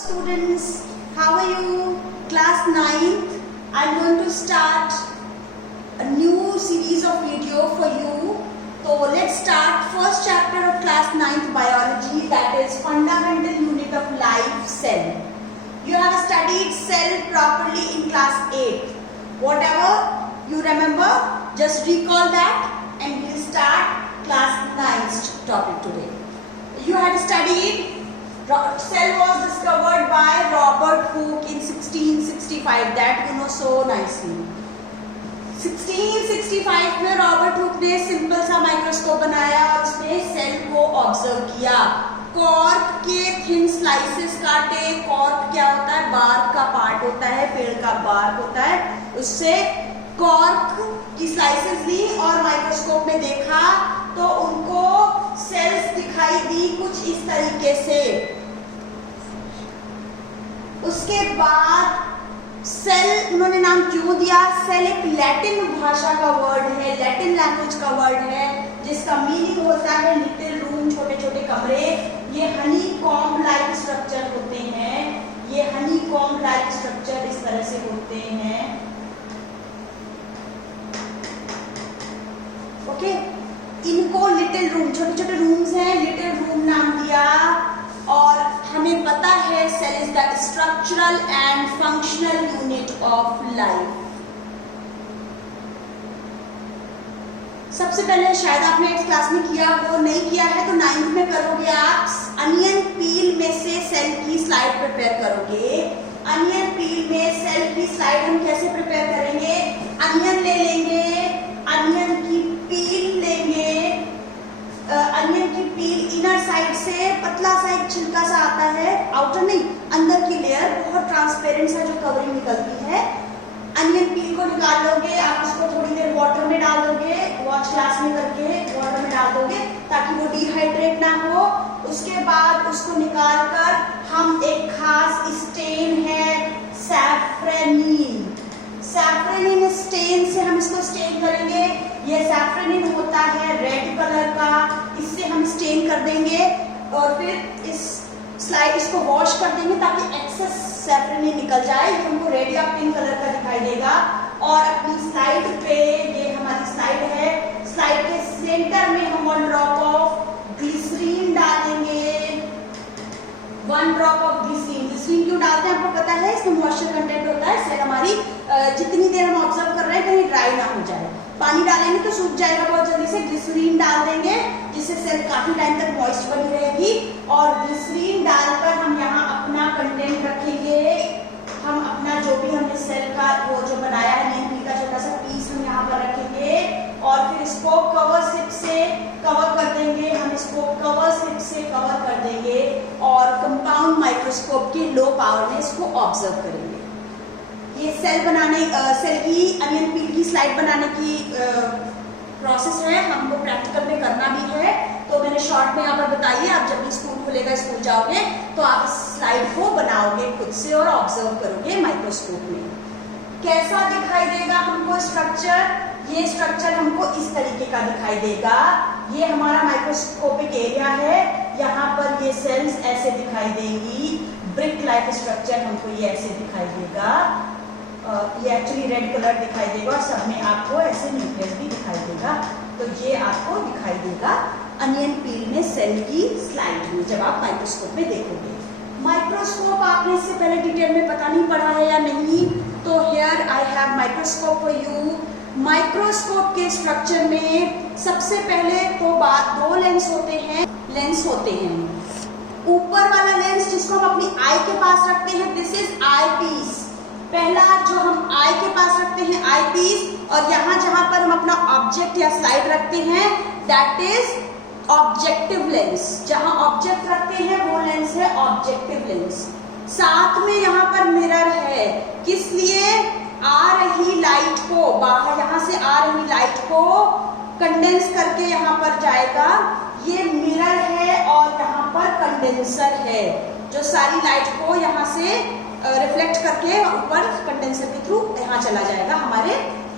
Students, how are you? Class 9th. I'm going to start a new series of video for you. So let's start first chapter of class 9th biology, that is fundamental unit of life, cell. You have studied cell properly in class 8. Whatever you remember, just recall that and we'll start class 9th topic today. You had studied cell was discovered by Robert Hooke in 1665. That you know so nicely. 1665 में Robert Hooke ने simple सा microscope बनाया और उसने cell को observe किया. Cork के thin slices काटे. कॉर्क क्या होता है? बार्क का पार्ट होता है, पेड़ का बार्क होता है. उससे कॉर्क की स्लाइसेस ली और माइक्रोस्कोप में देखा तो उनको सेल्स दिखाई दी कुछ इस तरीके से. उसके बाद सेल उन्होंने नाम क्यों दिया? सेल एक लैटिन भाषा का वर्ड है, लैटिन लैंग्वेज का वर्ड है, जिसका मीनिंग होता है लिटिल रूम, छोटे छोटे कमरे. ये हनी कॉम्ब लाइक स्ट्रक्चर होते हैं. ये हनी कॉम्ब लाइक स्ट्रक्चर इस तरह से होते हैं. ओके, इनको लिटिल रूम, छोटे छोटे रूम्स हैं, लिटिल रूम नाम दिया. और हमें पता है cell is the structural and functional unit of life. सबसे पहले शायद आपने 8th क्लास में किया, वो नहीं किया है तो 9th में करोगे आप. अनियन पील में से सेल की स्लाइड प्रिपेयर करोगे. अनियन पील में सेल की स्लाइड हम कैसे प्रिपेयर करेंगे? अनियन ले लेंगे, अनियन की पील लेंगे. अनियन की पील इनर साइड से पतला सा एक छिलका सा आता है, आउटर नहीं, अंदर की लेयर बहुत ट्रांसपेरेंट सा जो कवरिंग निकलती है. अनियन पील को निकाल लोगे, आप उसको थोड़ी देर वाटर में डाल दोगे, वॉच ग्लास में करके वाटर में डाल दोगे ताकि वो डिहाइड्रेट ना हो. उसके बाद उसको निकाल कर हम एक खास स्टेन है सैफ्रेनिन. सैफ्रेनिन स्टेन से हम इसको स्टेन करेंगे. ये सैफ्रेनिन होता है रेड कलर का, इससे हम स्टेन कर देंगे और फिर इस स्लाइड इसको वॉश कर देंगे ताकि एक्सेस सैफ्रेनिन निकल जाए. ये हमको रेड या पिंक कलर का दिखाई देगा. और अपनी स्लाइड पे, ये हमारी स्लाइड है, स्लाइड के सेंटर में हम 1 ड्रॉप ऑफ ग्लिसरीन डालेंगे. 1 ड्रॉप ऑफ ग्लिसरीन. ग्लिसरीन क्यों डालते हैं आपको पता है? इसमें मॉइस्चर कंटेंट होता है. सेल हमारी जितनी देर हम ऑब्जर्व कर रहे हैं कहीं ड्राई ना हो जाए. पानी डालेंगे तो सूख जाएगा बहुत जल्दी से. ग्लिसरीन डाल देंगे जिससे सेल काफी टाइम तक मॉइस्ट बनी रहेगी. और ग्लिसरीन डालकर हम यहाँ अपना कंटेंट रखेंगे. हम अपना जो भी हमने सेल का वो जो बनाया है नीम का छोटा सा पीस हम यहाँ पर रखेंगे और फिर इसको कवर स्लिप से कवर कर देंगे. हम इसको कवर स्लिप से कवर कर देंगे और कंपाउंड माइक्रोस्कोप के लो पावर में इसको ऑब्जर्व करेंगे. ये सेल बनाने, सेल की अनियन पील की स्लाइड बनाने की प्रोसेस है. हमको प्रैक्टिकल में करना भी है तो मैंने शॉर्ट में यहाँ पर बताइए. आप जब भी स्कूल खुलेगा, स्कूल जाओगे तो आप स्लाइड को बनाओगे खुद से और ऑब्जर्व करोगे माइक्रोस्कोप में. कैसा दिखाई देगा हमको स्ट्रक्चर? ये स्ट्रक्चर हमको इस तरीके का दिखाई देगा. ये हमारा माइक्रोस्कोपिक एरिया है. यहाँ पर ये सेल्स ऐसे दिखाई देंगी. ब्रिक लाइक स्ट्रक्चर हमको ये ऐसे दिखाई देगा. ये एक्चुअली रेड कलर दिखाई देगा और सब में आपको ऐसे न्यूक्लियस भी दिखाई देगा. तो ये आपको दिखाई देगा अनियन पील में सेल की स्लाइड में जब आप माइक्रोस्कोप में देखोगे. माइक्रोस्कोप आपने इससे पहले डिटेल में पता नहीं पढ़ा है या नहीं, तो here I have microscope for you. Microscope के स्ट्रक्चर में सबसे पहले तो दो लेंस होते हैं. ऊपर वाला लेंस जिसको हम अपनी आई के पास रखते हैं, दिस इज आई पीस. पहला जो हम आई के पास रखते हैं आई पीस, और यहाँ जहां पर हम अपना ऑब्जेक्ट या स्लाइड रखते हैं दैट इज ऑब्जेक्टिव लेंस. जहां ऑब्जेक्ट रखते हैं वो लेंस है ऑब्जेक्टिव लेंस. साथ में यहाँ पर मिरर है. किस लिए? आ रही लाइट को बाहर, यहाँ से आ रही लाइट को कंडेंस करके यहाँ पर जाएगा. ये मिरर है और यहाँ पर कंडेंसर है जो सारी लाइट को यहाँ से रिफ्लेक्ट करके ऊपर कंडेंसर के थ्रू यहाँ चला जाएगा, हमारे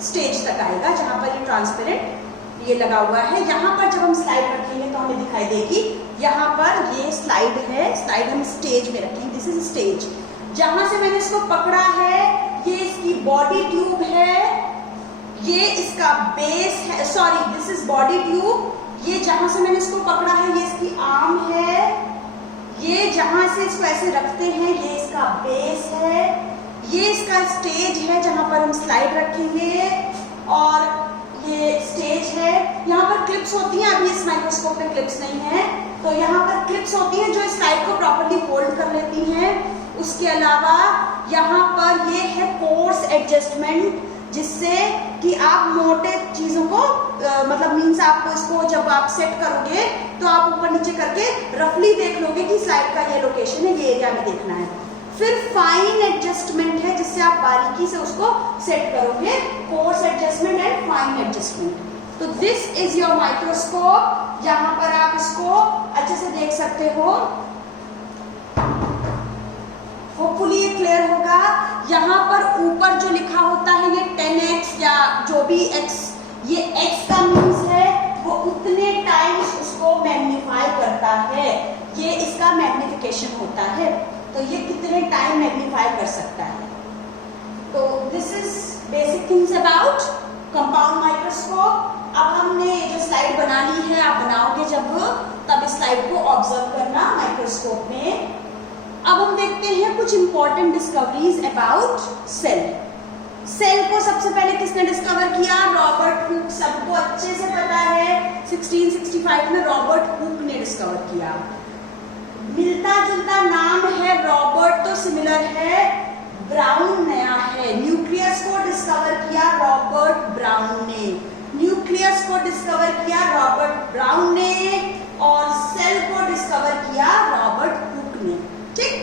स्टेज तक आएगा जहाँ पर ये ट्रांसपेरेंट ये लगा हुआ है। यहाँ पर जब हम स्लाइड रखेंगे तो हमें दिखाई देगी, यहाँ पर ये स्लाइड है, स्लाइड हम स्टेज में रखेंगे, दिस इज स्टेज। जहां से मैंने इसको पकड़ा है ये इसकी बॉडी ट्यूब है, ये इसका बेस है, sorry this is body tube. ये जहां से मैंने इसको पकड़ा है ये इसकी आर्म है, ये जहां से इसको ऐसे रखते हैं ये इसका बेस है, ये इसका स्टेज है जहां पर हम स्लाइड रखेंगे, और ये स्टेज है। यहाँ पर क्लिप्स होती हैं, अभी इस माइक्रोस्कोप में क्लिप्स नहीं है, तो यहाँ पर क्लिप्स होती हैं जो स्लाइड को प्रॉपर्ली होल्ड कर लेती हैं। उसके अलावा यहाँ पर ये है कोर्स एडजस्टमेंट, जिससे कि आप मोटे चीजों को मतलब मीन्स आपको इसको जब आप सेट करोगे तो आप ऊपर नीचे करके रफली देख लोगे कि स्लाइड का ये लोकेशन है, ये एरिया में देखना है। फिर फाइन एडजस्टमेंट है जिससे आप बारीकी से उसको सेट करोगे, course adjustment and fine adjustment. तो दिस इज योर माइक्रोस्कोप, यहाँ पर आप इसको अच्छे से देख सकते हो। होपफुली ये क्लियर होगा। यहाँ पर ऊपर जो लिखा होता है ये 10x या जो भी x, ये x का मीन्स है वो उतने टाइम्स उसको मैग्नीफाई करता है, ये इसका मैग्निफिकेशन होता है, तो ये कितने टाइम मैग्नीफाई कर सकता है। तो this is basic things about compound microscope. अब हमने जो स्लाइड बना ली है, आप बनाओगे जब तब इस स्लाइड को ऑब्जर्व करना माइक्रोस्कोप में। अब हम देखते हैं कुछ important discoveries about cell. Cell को सबसे पहले किसने डिस्कवर किया? Robert Hooke. सबको अच्छे से पता है 1665 में रॉबर्ट हुक ने डिस्कवर किया। मिलता जुलता नाम है, रॉबर्ट तो सिमिलर है, ब्राउन नया है। न्यूक्लियस को डिस्कवर किया रॉबर्ट ब्राउन ने, न्यूक्लियस को डिस्कवर किया रॉबर्ट ब्राउन ने, और सेल को डिस्कवर किया रॉबर्ट हुक ने। ठीक,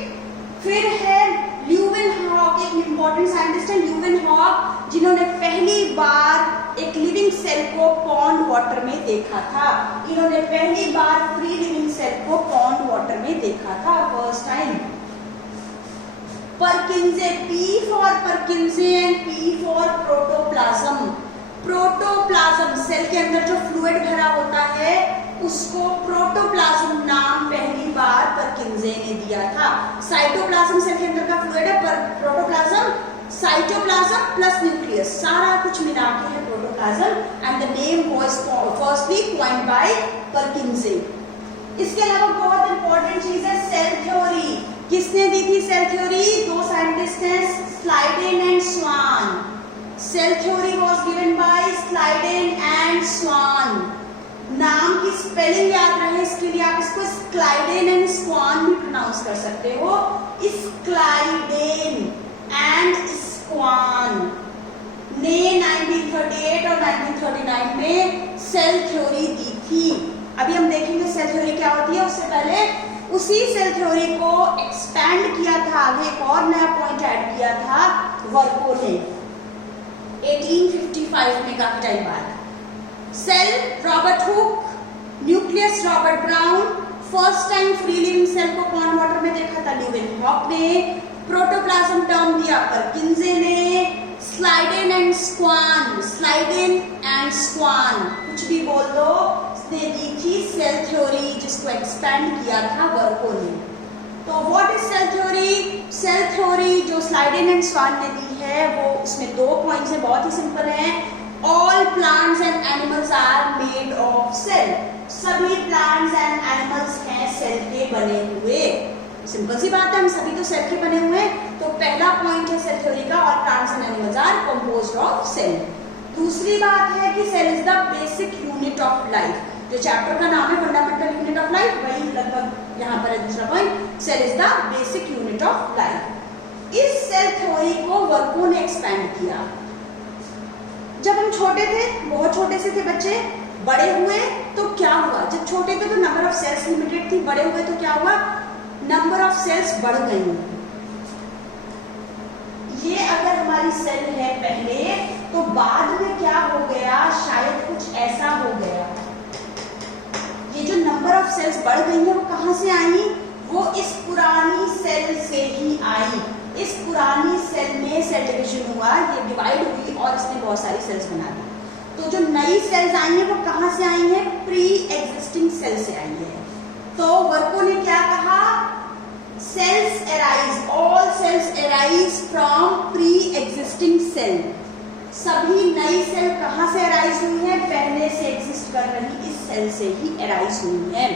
फिर है ल्यूवेनहॉक, एक इंपॉर्टेंट साइंटिस्ट है ल्यूवेनहॉक, जिन्होंने पहली बार एक लिविंग सेल को पॉन्ड वाटर में देखा था। इन्होंने पहली बार फ्री लिविंग सेल को पॉन्ड वाटर में देखा था first time. Purkinje, P for Purkinje and P for protoplasm. Protoplasm cell के अंदर जो फ्लूइड भरा होता है उसको प्रोटोप्लाज्म नाम पहली बार परकिंजे ने दिया था। साइटोप्लाज्म सेल के अंदर का फ्लूइड है, पर प्रोटोप्लाज्म साइटोप्लाज्म प्लस न्यूक्लियस सारा कुछ मिला के है protoplasm, and the name was firstly coined bye परकिंजे। इसके अलावा बहुत इंपॉर्टेंट चीज है सेल थ्योरी। किसने दी थी सेल थ्योरी? दो साइंटिस्ट हैं, Schleiden and Schwann. Cell theory was given by Schleiden and Schwann. नाम की स्पेलिंग याद रहे इसके लिए आप इसको स्लाइडेन एंड स्वान भी प्रोनाउंस कर सकते हो। स्लाइडेन एंड स्वान ने 1938 और 1939 में सेल थ्योरी दी थी। अभी हम देखेंगे सेल थ्योरी क्या होती है, उससे पहले उसी सेल थ्योरी को एक्सपैंड किया था, आगे एक और नया पॉइंट ऐड किया था वर्को ने 1855 में, काफी टाइम बाद। Cell Robert Hooke, nucleus Robert Brown, first time free living cell को पॉन्ड वाटर में देखा था ल्यूवेनहॉक ने, प्रोटोप्लाज्म टर्म दिया परकिंजे ने, Schleiden and Schwann, Schleiden and Schwann कुछ भी बोल दो, ने दी थी सेल थ्योरी जिसको एक्सपैंड किया था वर्को ने। तो what is cell theory? Cell theory जो स्लाइडेन एंड स्वान ने दी है वो, उसमें दो पॉइंट्स है, बहुत ही सिंपल है। All plants and animals are made of cell. सभी प्लांट्स एंड एनिमल्स हैं सेल के बने हुए। सिंपल सी बात है, हम सभी तो सेल के बने हुए हैं। तो पहला पॉइंट है सेल थ्योरी का, all plants and animals are composed of cell. दूसरी बात है कि cell is the basic unit of life. जो चैप्टर का नाम है फंडामेंटल यूनिट ऑफ लाइफ, वही लगभग यहाँ पर है दूसरा point, cell is the basic unit of life. इस सेल थ्योरी को वर्को ने एक्सपैंड किया। जब हम छोटे थे, बहुत छोटे से थे बच्चे, बड़े हुए तो क्या हुआ? जब छोटे थे तो नंबर ऑफ सेल्स लिमिटेड थी, बड़े हुए तो क्या हुआ? नंबर ऑफ सेल्स बढ़ गई। ये अगर हमारी सेल है पहले, तो बाद में क्या हो गया? शायद कुछ ऐसा हो गया। ये जो नंबर ऑफ सेल्स बढ़ गई है वो कहां से आई? वो इस पुरानी सेल से ही आई। इस पुरानी सेल में सेल डिवीजन हुआ, ये डिवाइड हुई और इसने बहुत सारी सेल्स बना दी। तो जो नई सेल्स आई हैं वो कहां से आई हैं? प्री एग्जिस्टिंग सेल से आई है। तो वर्को ने क्या कहा? Cells arise, all cells arise from pre existing cell. सभी नई सेल कहाँ से एराइज हुई है? पहले से एग्जिस्ट कर रही इस सेल से ही एराइज हुई है।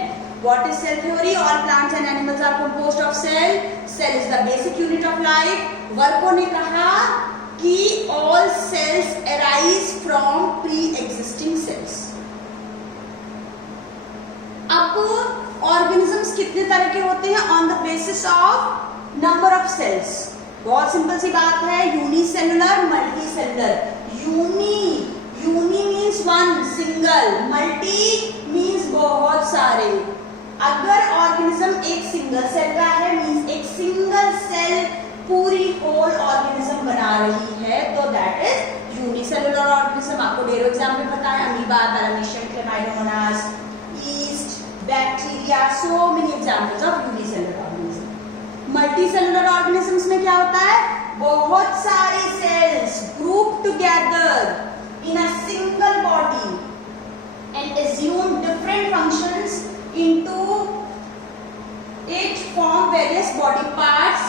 What is cell theory? All plants and animals are composed of cell. Cell is the basic unit of life. Virgo ने कहा कि all cells arise from pre-existing cells. अब organisms कितने तरह के होते हैं? On the basis of number of cells. बहुत सिंपल सी बात है, unicellular, multicellular. Uni means one, single, multi means बहुत सारे। अगर ऑर्गेनिज्म एक सिंगल सेल का है, मीन्स एक सिंगल सेल पूरी होल ऑर्गेनिज्म बना रही है, तो दैट इज यूनिसेलुलर ऑर्गेनिज्म। आपको ढेरों एग्जाम्पल पता है, amoeba, paramecium, chlamydomonas, yeast, bacteria, so many examples of unicellular organism. Multicellular organisms में क्या होता है? बहुत सारी cells group together in a single body and assume different functions into it form various body parts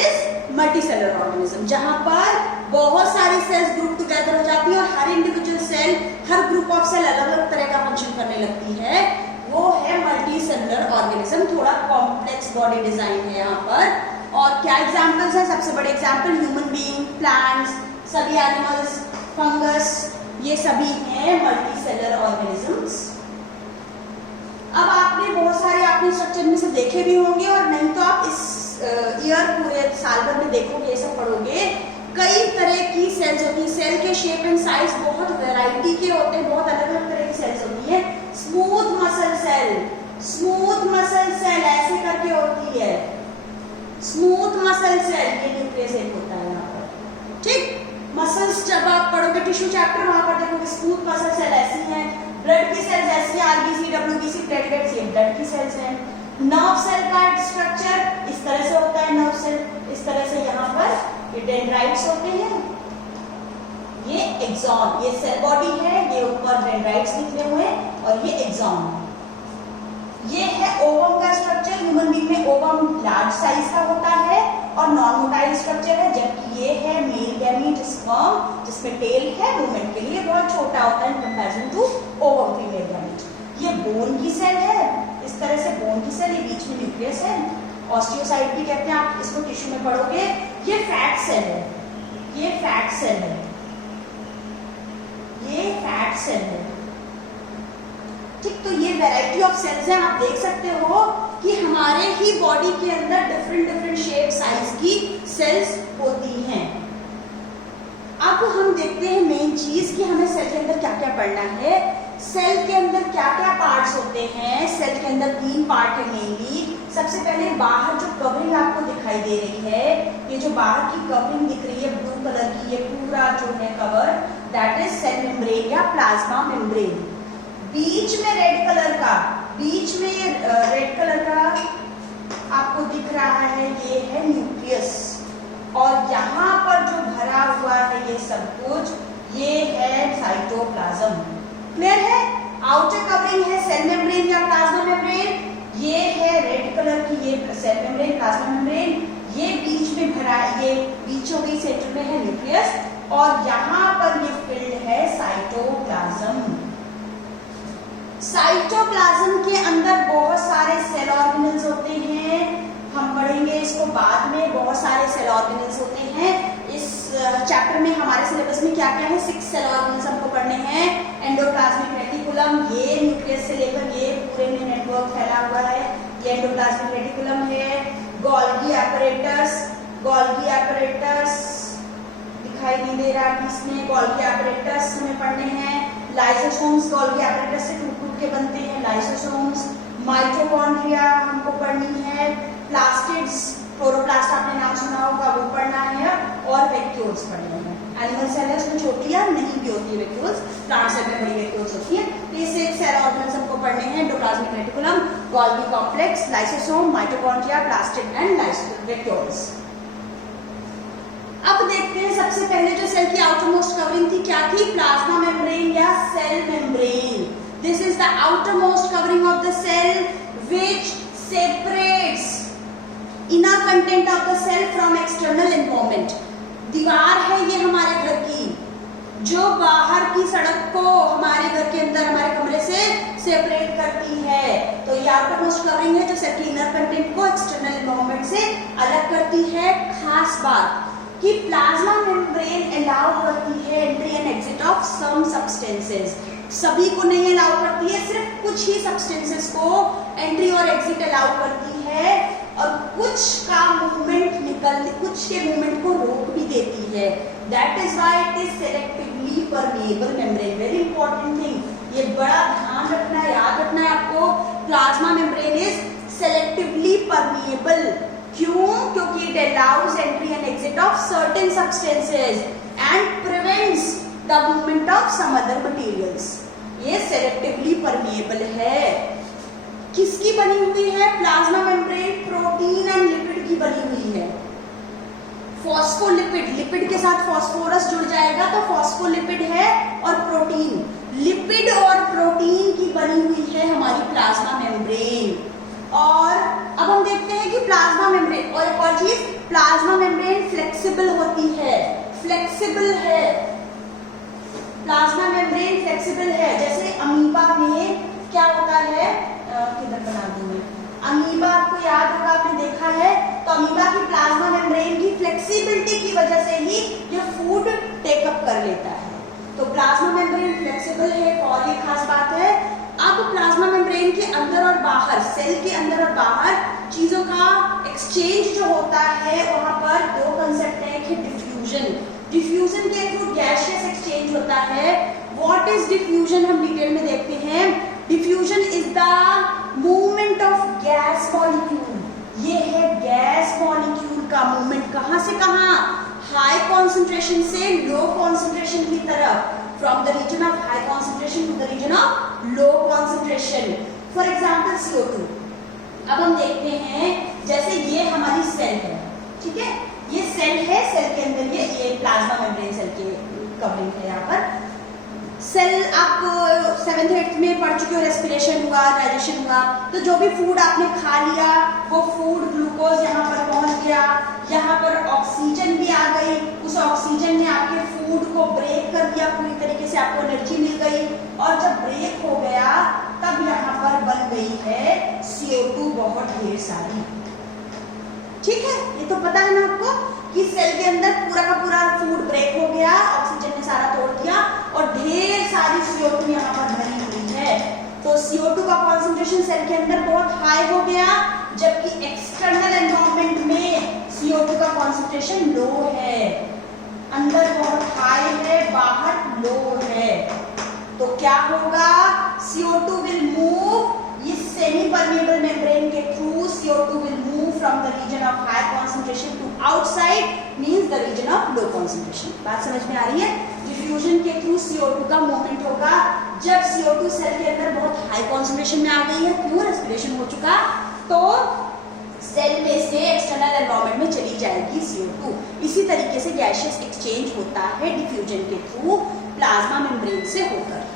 is multicellular organism, जहां पर बहुत सारी सेल्स ग्रुप टुगेदर हो जाती है और हर इंडिविजुअल सेल, हर ग्रुप ऑफ सेल अलग अलग तरह का फंक्शन करने लगती है, वो है मल्टीसेलुलर ऑर्गेनिज्म। थोड़ा कॉम्प्लेक्स बॉडी डिजाइन है यहाँ पर। और क्या एग्जांपल्स हैं? सबसे बड़े एग्जांपल ह्यूमन बीइंग, प्लांट्स, सभी एनिमल्स, फंगस, ये सभी हैं मल्टीसेलुलर ऑर्गेनिजम्स। अब आपने बहुत सारे आपने स्ट्रक्चर में से देखे भी होंगे, और नहीं तो आप इस ईयर पूरे साल भर में देखोगे, ये सब पढ़ोगे। कई तरह की सेल्स होती है, सेल के शेप एंड साइज बहुत वैरायटी के होते हैं, बहुत अलग अलग तरह की सेल्स होती है। Smooth muscle cell, smooth muscle cell ऐसे करके होती है, स्मूथ मसल सेल, ये न्यूक्लियस एक होता है यहाँ पर, ठीक। मसल्स जब आप पढ़ोगे टिश्यू चैप्टर, वहां पर देखोगे स्मूथ मसल सेल ऐसी हैं। ब्लड की सेल्स ऐसी, आरबीसी, डब्ल्यूबीसी, प्लेटलेट्स, ये ब्लड की सेल्स हैं। नर्व सेल का स्ट्रक्चर इस तरह से होता है, नर्व सेल इस तरह से, यहाँ पर ये डेंड्राइट्स होते हैं, ये एक्सॉन, ये सेल बॉडी है, ये ऊपर डेंड्राइट्स निकले हुए, और ये एक्सॉन। ये है ओवम का स्ट्रक्चर। ह्यूमन बीइंग में ओवम लार्ज साइज का होता है और नॉन मोटाइल स्ट्रक्चर है, जबकि ये है मेल गैमीट स्पर्म, जिसमें टेल है, मूवमेंट के लिए बहुत छोटा होता है in comparison to ovum female gamete. ये बोन की सेल है, इस तरह से बोन की सेल, ये बीच में न्यूक्लियस है, ऑस्टियोसाइट भी कहते हैं, आप इसको टिश्यू में पढ़ोगे। ये फैट सेल है, ये फैट सेल है, ये फैट सेल है, ठीक। तो ये वैरायटी ऑफ सेल्स हैं। आप देख सकते हो कि हमारे ही बॉडी के अंदर डिफरेंट डिफरेंट शेप साइज की सेल्स होती हैं। अब हम देखते हैं मेन चीज कि हमें सेल के अंदर क्या क्या पढ़ना है। सेल के अंदर क्या क्या पार्ट्स होते हैं? सेल के अंदर 3 पार्ट है मेनली। सबसे पहले बाहर जो कवरिंग आपको दिखाई दे रही है, ये जो बाहर की कवरिंग दिख रही है ब्लू कलर की, ये पूरा जो है cover, that is cell membrane या प्लाज्मा मेम्ब्रेन। बीच में रेड कलर का, बीच में ये रेड कलर का आपको दिख रहा है, ये है न्यूक्लियस, और यहाँ पर जो भरा हुआ है ये सब कुछ, ये है साइटोप्लाज्म। क्लियर है? आउटर कवरिंग है सेल मेम्ब्रेन या प्लाज्मा मेम्ब्रेन, ये है रेड कलर की, ये सेल मेम्ब्रेन, प्लाज्मा मेम्ब्रेन, ये बीच में भरा है, ये बीचों के सेंटर में है न्यूक्लियस, और यहाँ पर ये फिल्ड है साइटोप्लाज्म। साइटोप्लाज्म के अंदर बहुत सारे सेल ऑर्गेनेल्स होते हैं, हम पढ़ेंगे इसको बाद में। बहुत सारे सेल ऑर्गेनेल्स होते हैं। इस चैप्टर में हमारे सिलेबस में क्या क्या है? 6 सेल ऑर्गेनेल्स हमको पढ़ने हैं। एंडोप्लाज्मिक रेटिकुलम, ये न्यूक्लियस से लेकर ये पूरे में नेटवर्क फैला हुआ है, ये एंडोप्लाज्मिक रेटिकुलम है। गोल्गी एपरेटस, गोल्गी एपरेटस दिखाई नहीं दे रहा है इसमें, गोल्गी एपरेटस हमें पढ़ने हैं। लाइसोसोम्स गोल्गी एपरेटस से टूट के बनते हैं, लाइसोसोम्स। माइटोकॉन्ड्रिया हमको पढ़नी है। प्लास्टिड्स, क्लोरोप्लास्ट आपने नाम सुना होगा, वो पढ़ना है, और वैक्यूल्स पढ़ने हैं। एनिमल सेल है, उसमें छोटी या नहीं भी होती है वैक्यूल्स, प्लांट सेल में बड़ी वैक्यूल्स होती है। तो ये 6 सेल ऑर्गेनेल्स हमको पढ़ने हैं। Endoplasmic reticulum, Golgi complex, lysosome, mitochondria, plastid and vacuoles. अब देखते हैं सबसे पहले जो सेल की आउटरमोस्ट कवरिंग थी, क्या थी? प्लाज्मा मेम्ब्रेन या cell membrane. This is the outermost covering of the cell which separates inner content of the cell from external environment, दीवार है ये हमारे घर की जो बाहर की सड़क को हमारे घर के अंदर हमारे कमरे से सेपरेट करती है। तो ये आउटर मोस्ट कवरिंग है जो सेल के इनर कंटेंट को एक्सटर्नल एनवायरनमेंट से अलग करती है। खास बात कि प्लाज्मा मेम्ब्रेन अलाउ करती है entry and exit of some substances, सभी को नहीं अलाउ करती है, सिर्फ कुछ ही सब्सटेंसेस को एंट्री और एग्जिट अलाउ करती है और कुछ का मूवमेंट कुछ के मूवमेंट को रोक भी देती है। That is why it is selectively permeable membrane. Very important thing, ये बड़ा ध्यान रखना है, याद रखना है आपको, plasma membrane is selectively permeable. क्यों? क्योंकि it allows entry and exit of certain substances and prevents the movement of some other materials. ये सेलेक्टिवली परमेएबल है। किसकी बनी हुई है plasma membrane? Protein and lipid की बनी हुई है। फॉस्फोलिपिड, लिपिड के साथ फास्फोरस जुड़ जाएगा तो फॉस्फोलिपिड है, और प्रोटीन, लिपिड और प्रोटीन की बनी हुई है हमारी प्लाज्मा मेम्ब्रेन। और अब हम देखते हैं कि प्लाज्मा मेम्ब्रेन, और एक और चीज, प्लाज्मा मेम्ब्रेन फ्लेक्सिबल होती है, फ्लेक्सिबल है, प्लाज्मा मेम्ब्रेन फ्लेक्सिबल है। जैसे अमीबा में क्या होता है, किधर बना दूं मैं, अमीबा आपको याद होगा, आपने देखा है, तो अमीबा की प्लाज्मा मेम्ब्रेन की फ्लेक्सिबिलिटी की वजह से ही ये फूड टेकअप कर लेता है। तो प्लाज्मा मेम्ब्रेन फ्लेक्सिबल है, और ये खास बात है। अब प्लाज्मा मेम्ब्रेन के अंदर और बाहर, सेल के अंदर और बाहर चीजों का एक्सचेंज जो होता है, वहां पर दो कंसेप्ट है, कि डिफ्यूजन, डिफ्यूजन के थ्रू गैसियस एक्सचेंज होता है। व्हाट इज डिफ्यूजन, हम डिटेल में देखते हैं। Diffusion is the movement of gas molecule. ये है गैस मॉलिक्यूल का मूवमेंट, कहां से कहां, हाई कॉन्सेंट्रेशन से लो कॉन्सेंट्रेशन की तरफ, from the region of high concentration to the region of low concentration. For example CO2। अब हम देखते हैं, जैसे ये हमारी सेल है, ठीक है, ये सेल है, सेल के अंदर ये प्लाज्मा मेम्ब्रेन सेल के कवरिंग है। यहाँ पर सेल, आप 7th 8th में पढ़ चुके हो, रेस्पिरेशन हुआ, डाइजेशन हुआ, तो जो भी फूड आपने खा लिया वो फूड ग्लूकोज यहाँ पर पहुंच गया, यहाँ पर ऑक्सीजन भी आ गई, उस ऑक्सीजन ने आपके फूड को ब्रेक कर दिया, पूरी तरीके से आपको एनर्जी मिल गई, और जब ब्रेक हो गया तब यहाँ पर बन गई है CO2 बहुत ढेर सारी। ठीक है, ये तो पता है ना आपको कि सेल के अंदर पूरा का पूरा फूड ब्रेक हो गया, ऑक्सीजन ने सारा तोड़ दिया और ढेर सारी CO2 यहाँ पर भरी हुई है। तो CO2 का कॉन्सेंट्रेशन सेल के अंदर बहुत हाई हो गया, जबकि एक्सटर्नल एनवायरनमेंट में CO2 का कॉन्सेंट्रेशन लो है, अंदर बहुत हाई है, बाहर लो है। तो क्या होगा, CO2 विल मूव, इस सेमी परमेएबल मेम्ब्रेन के through CO2 will move from the region of high concentration to outside, means the region of low concentration। बात समझ में आ रही है? डिफ्यूजन के थ्रू CO2 का मूवमेंट होगा जब CO2 सेल के अंदर बहुत हाई कॉन्सेंट्रेशन में आ गई है, क्यों, रेस्पिरेशन हो चुका, तो सेल में से एक्सटर्नल एनवायरनमेंट में चली जाएगी CO2। इसी तरीके से गैसियस एक्सचेंज होता है डिफ्यूजन के थ्रू प्लाज्मा मेम्ब्रेन से होकर।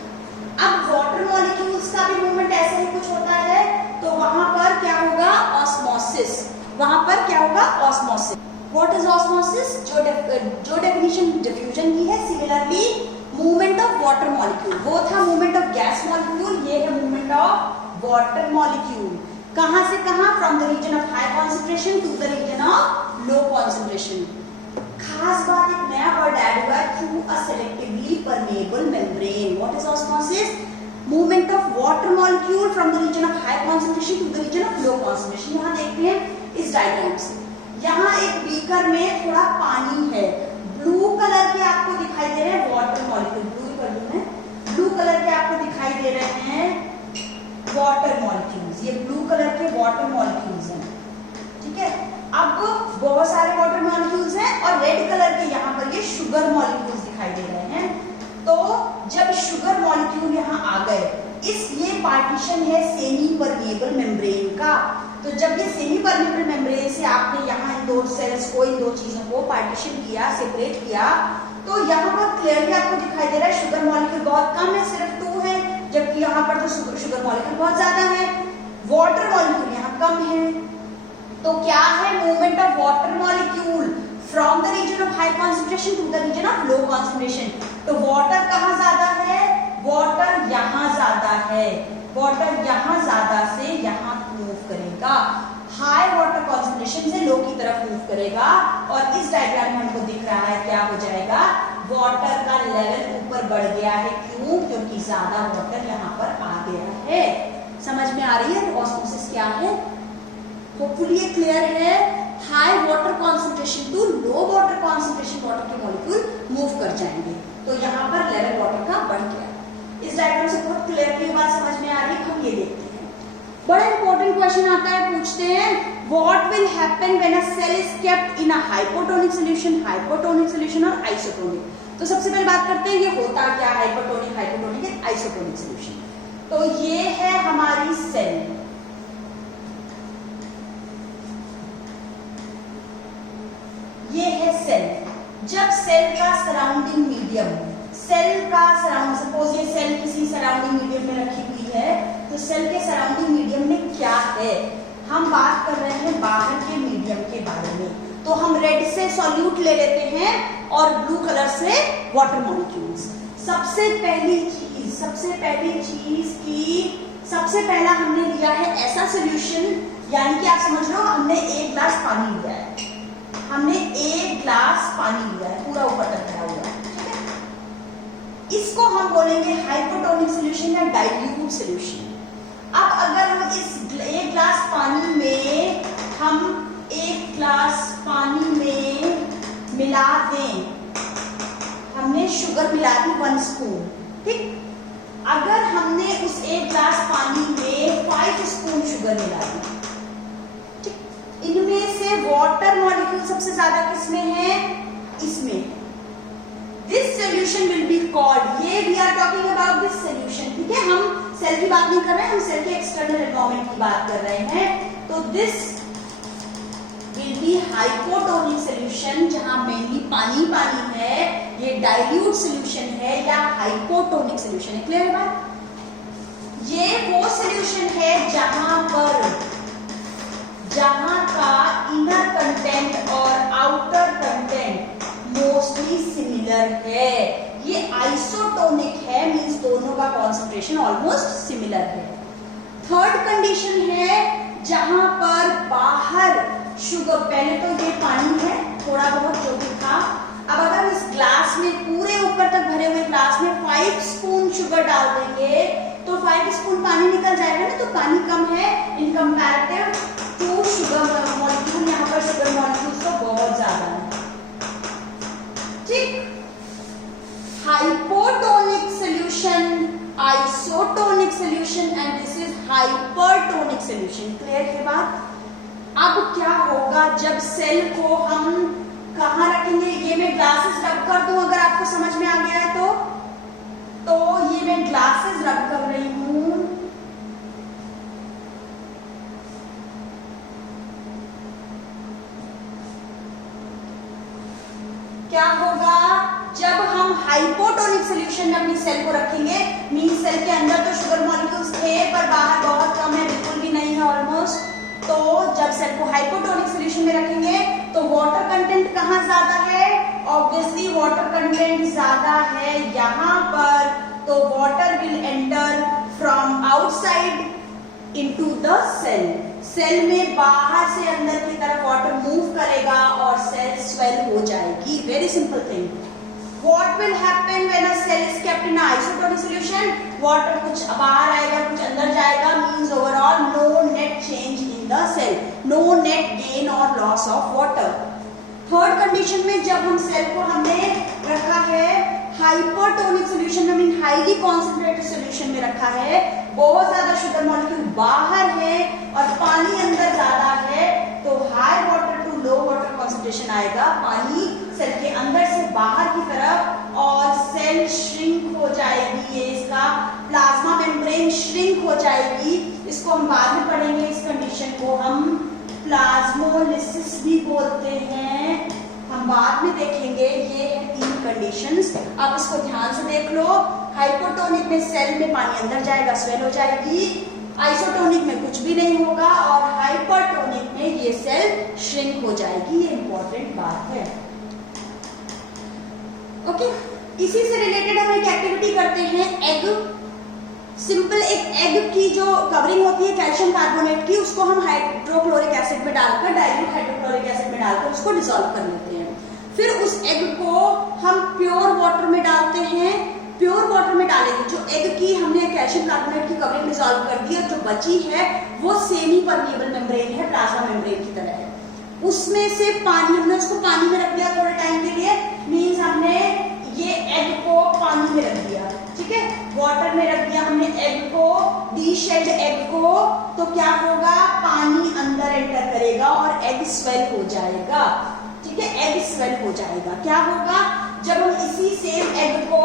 अब वाटर मॉलिक्यूल्स का भी मूवमेंट ऐसे ही कुछ होता है, तो वहां पर क्या होगा, ऑस्मोसिस, वहां पर क्या होगा, ऑस्मोसिस। व्हाट इज ऑस्मोसिस, जो डेफिनेशन डिफ्यूजन की है, similarly movement of water molecule, वो था मूवमेंट ऑफ गैस मॉलिक्यूल, ये है मूवमेंट ऑफ वाटर मॉलिक्यूल। कहां से कहां, from the region of high concentration to the region of low concentration. खास बात, एक नया वर्ड ऐड हुआ, through a selectively permeable membrane. What is osmosis, movement of water molecule from the region of high concentration to the region of low concentration. यहाँ देखते हैं इस diagram से, यहाँ एक बीकर में थोड़ा पानी है, ब्लू कलर के आपको दिखाई दे रहे हैं वाटर मॉलिक्यूल, ब्लू कर दूं मैं, ब्लू कलर के आपको दिखाई दे रहे हैं वाटर मॉलिक्यूल्स, ये ब्लू कलर के वाटर मॉलिक्यूल्स हैं, ठीक है। अब बहुत सारे वाटर मॉलिक्यूल्स हैं और रेड कलर के यहाँ पर ये शुगर मॉलिक्यूल्स दिखाई दे रहे हैं। तो जब शुगर मॉलिक्यूल यहाँ आ गए, ये पार्टीशन है सेमी परमेएबल मेम्ब्रेन का, तो जब ये सेमी परमेएबल मेम्ब्रेन से आपने यहाँ इन दो सेल्स को, इन दो चीजों को पार्टीशन किया, सेपरेट किया, तो यहाँ पर क्लियरली आपको दिखाई दे रहा है शुगर मॉलिक्यूल बहुत कम है, सिर्फ 2 है, जबकि यहाँ पर तो शुगर मॉलिक्यूल बहुत ज्यादा है। वाटर मॉलिक्यूल यहाँ कम है, तो क्या है movement of water molecule from the region of high concentration to the region of low concentration. तो वाटर कहाँ ज्यादा है, वाटर यहाँ ज्यादा है, वाटर यहाँ ज्यादा से यहाँ मूव करेगा, हाई वाटर कॉन्सेंट्रेशन से लो की तरफ मूव करेगा। और इस डायग्राम में हमको दिख रहा है क्या हो जाएगा, वाटर का लेवल ऊपर बढ़ गया है। क्यों? क्योंकि ज्यादा वाटर यहाँ पर आ गया है। समझ में आ रही है ऑस्मोसिस क्या है? होपफुली ये क्लियर है। High water concentration to low water concentration water के मॉलिक्यूल मूव कर जाएंगे। तो यहाँ पर लेवल वाटर का बढ़ गया। इस डायग्राम से बहुत क्लियरली बात समझ में आ रही है। हम ये देखते हैं, बड़ा इंपॉर्टेंट क्वेश्चन आता है, पूछते हैं what will happen when a cell is kept in a hypotonic solution, hypotonic solution और आइसोटोनिक। तो सबसे पहले बात करते हैं ये होता क्या है, hypotonic, hypotonic and isotonic solution. तो ये है हमारी सेल, ये है सेल। जब सेल का सराउंडिंग मीडियम, सेल का सराउंड, सपोज ये सेल किसी सराउंडिंग मीडियम में रखी हुई है, तो सेल के सराउंडिंग मीडियम में क्या है, हम बात कर रहे हैं बाहर के मीडियम के बारे में। तो हम रेड से सॉल्यूट ले लेते हैं और ब्लू कलर से वाटर मॉलिक्यूल्स। सबसे पहली चीज की सबसे पहला हमने लिया है ऐसा सोल्यूशन, यानी कि आप समझ लो हमने एक ग्लास पानी लिया है, हमने एक ग्लास पानी लिया है, पूरा ऊपर तक भरा हुआ है, ठीक है। इसको हम बोलेंगे हाइपोटोनिक सॉल्यूशन या डाइल्यूट सॉल्यूशन। अब अगर हम इस एक ग्लास पानी में मिला दें, हमने शुगर मिला दी 1 स्पून, ठीक। अगर हमने उस एक ग्लास पानी में 5 स्पून शुगर मिला दी, ठीक, इनमें से वाटर मॉलिक्यूल सबसे ज्यादा किसमें है, इसमें। This solution will be called, ये we are talking about this solution, ठीक है। हम सेल की बात नहीं कर रहे हैं, हम सेल के एक्सटर्नल एनवायरनमेंट की बात कर रहे हैं। तो this will be hypotonic solution, जहां मेनली पानी पानी है, ये डाइल्यूट सॉल्यूशन है या हाइपोटोनिक सॉल्यूशन है। क्लियर है बात? ये वो सॉल्यूशन है जहां का इनर कंटेंट और आउटर कंटेंट मोस्टली सिमिलर है। ये आइसोटोनिक है, मींस दोनों का कॉन्सेंट्रेशन ऑलमोस्ट सिमिलर है। थर्ड कंडीशन है जहां पर बाहर शुगर, पहले तो ये पानी है थोड़ा बहुत जो भी था, अब अगर इस ग्लास में पूरे ऊपर तक भरे हुए ग्लास में 5 स्पून शुगर डाल देंगे तो 5 स्पून पानी निकल जाएगा ना, तो पानी कम है इन कंपैरेटिव टू शुगर मॉलिक्यूल। यहाँ पर शुगर मॉलिक्यूल्स तो बहुत ज्यादा है, ठीक। Hypotonic solution, isotonic solution and this is hypertonic solution. Clear है बात? अब क्या होगा जब सेल को हम कहाँ रखेंगे, ये मैं ग्लासेस रब कर दूं, अगर आपको समझ में आ गया है तो ये मैं ग्लासेस रब कर रही हूं। क्या होगा जब हम हाइपोटोनिक सॉल्यूशन में अपनी सेल को रखेंगे, मीन सेल के अंदर तो शुगर मॉलिक्यूल्स थे पर बाहर बहुत कम है, बिल्कुल भी नहीं है ऑलमोस्ट। तो जब सेल को हाइपोटोनिक सॉल्यूशन में रखेंगे तो वाटर कंटेंट कहाँ ज्यादा है, ऑब्वियसली वाटर कंटेंट ज्यादा है यहाँ पर, तो water will enter from outside into the cell. Cell में बाहर से अंदर की तरफ वाटर मूव करेगा और सेल स्वेल हो जाएगी। Very simple thing. What will happen when a cell is kept in an isotonic solution? Water कुछ बाहर आएगा, कुछ अंदर जाएगा, means overall no net change in the cell, no net gain or loss of water. Third condition में जब हम cell को हमने रखा है हाइपरटोनिक सॉल्यूशन में, मीन हाईली कॉन्सेंट्रेटेड सॉल्यूशन में रखा है, बहुत ज्यादा शुगर मॉलिक्यूल बाहर है और पानी अंदर ज्यादा है, तो high water to low water concentration आएगा, पानी सेल के अंदर से बाहर की तरफ, और सेल श्रिंक हो जाएगी। ये इसका प्लाज्मा मेम्ब्रेन श्रिंक हो जाएगी। इसको हम बाद में पढ़ेंगे, इस कंडीशन को हम प्लाज्मोलिसिस भी बोलते हैं, हम बाद में देखेंगे। ये है 3 कंडीशंस, आप इसको ध्यान से देख लो। हाइपोटोनिक में सेल में पानी अंदर जाएगा, स्वेल हो जाएगी, आइसोटोनिक में कुछ भी नहीं होगा, और हाइपरटोनिक में है ये सेल श्रिंक हो जाएगी। ये इंपॉर्टेंट बात है। ओके, इसी से रिलेटेड हम एक एक्टिविटी करते हैं, एग। सिंपल एक एग की जो कवरिंग होती है कैल्शियम कार्बोनेट की, उसको हम हाइड्रोक्लोरिक एसिड में डालकर, डाइल्यूट हाइड्रोक्लोरिक एसिड में डालकर उसको डिसॉल्व कर लेते हैं। फिर उस एग को हम प्योर वाटर में डालते हैं। प्योर वाटर में डालेंगे, जो एग की हमने कैल्शियम कार्बोनेट की कवरिंग डिसॉल्व कर दी और जो बची है वो सेमी परमिएबल मेम्ब्रेन है, प्लाज्मा मेम्ब्रेन की तरह है। उसमें से पानी, हमने उसको पानी में रख दिया थोड़े टाइम के लिए, मीन्स हमने ये एग को पानी में रख दिया, ठीक है, वाटर में रख दिया हमने एग को, डीशेल्ड एग को, तो क्या होगा, पानी अंदर एंटर करेगा और एग स्वेल हो जाएगा, ठीक है, एग स्वेल हो जाएगा। क्या होगा, जब हम इसी सेम एग को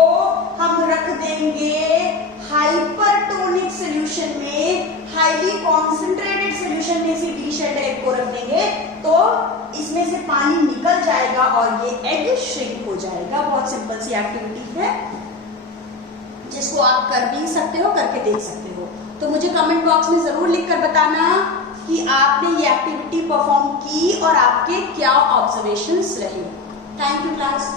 हम रख देंगे हाइपरटोनिक सॉल्यूशन में, हाईली कॉन्सेंट्रेटेड सॉल्यूशन में इसी डीशेल्ड एग को रख देंगे, तो इसमें से पानी निकल जाएगा और ये एग श्रिंक हो जाएगा। बहुत सिंपल सी एक्टिविटी है जिसको आप कर भी सकते हो, करके देख सकते हो। तो मुझे कमेंट बॉक्स में जरूर लिखकर बताना कि आपने ये एक्टिविटी परफॉर्म की और आपके क्या ऑब्जर्वेशंस रहे। Thank you class.